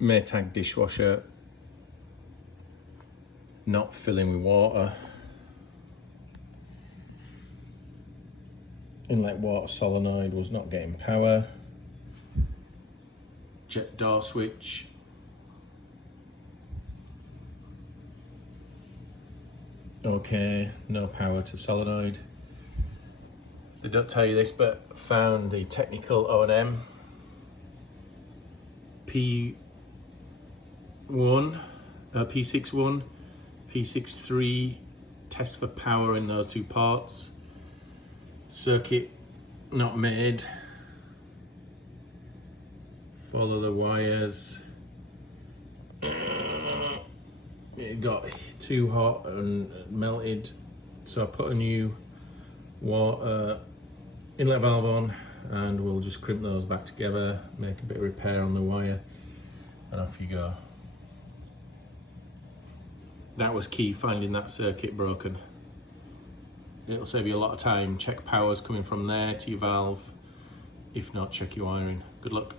Maytag dishwasher not filling with water. Inlet water solenoid was not getting power. Jet door switch. Okay, no power to solenoid. They don't tell you this, but found the technical O&M. P61, P61, P63, test for power in those two parts. Circuit not made. Follow the wires. It got too hot and melted, so I put a new water inlet valve on, and we'll just crimp those back together, make a bit of repair on the wire, and off you go. That was key, finding that circuit broken. It'll save you a lot of time. Check power's coming from there to your valve. If not, check your wiring. Good luck.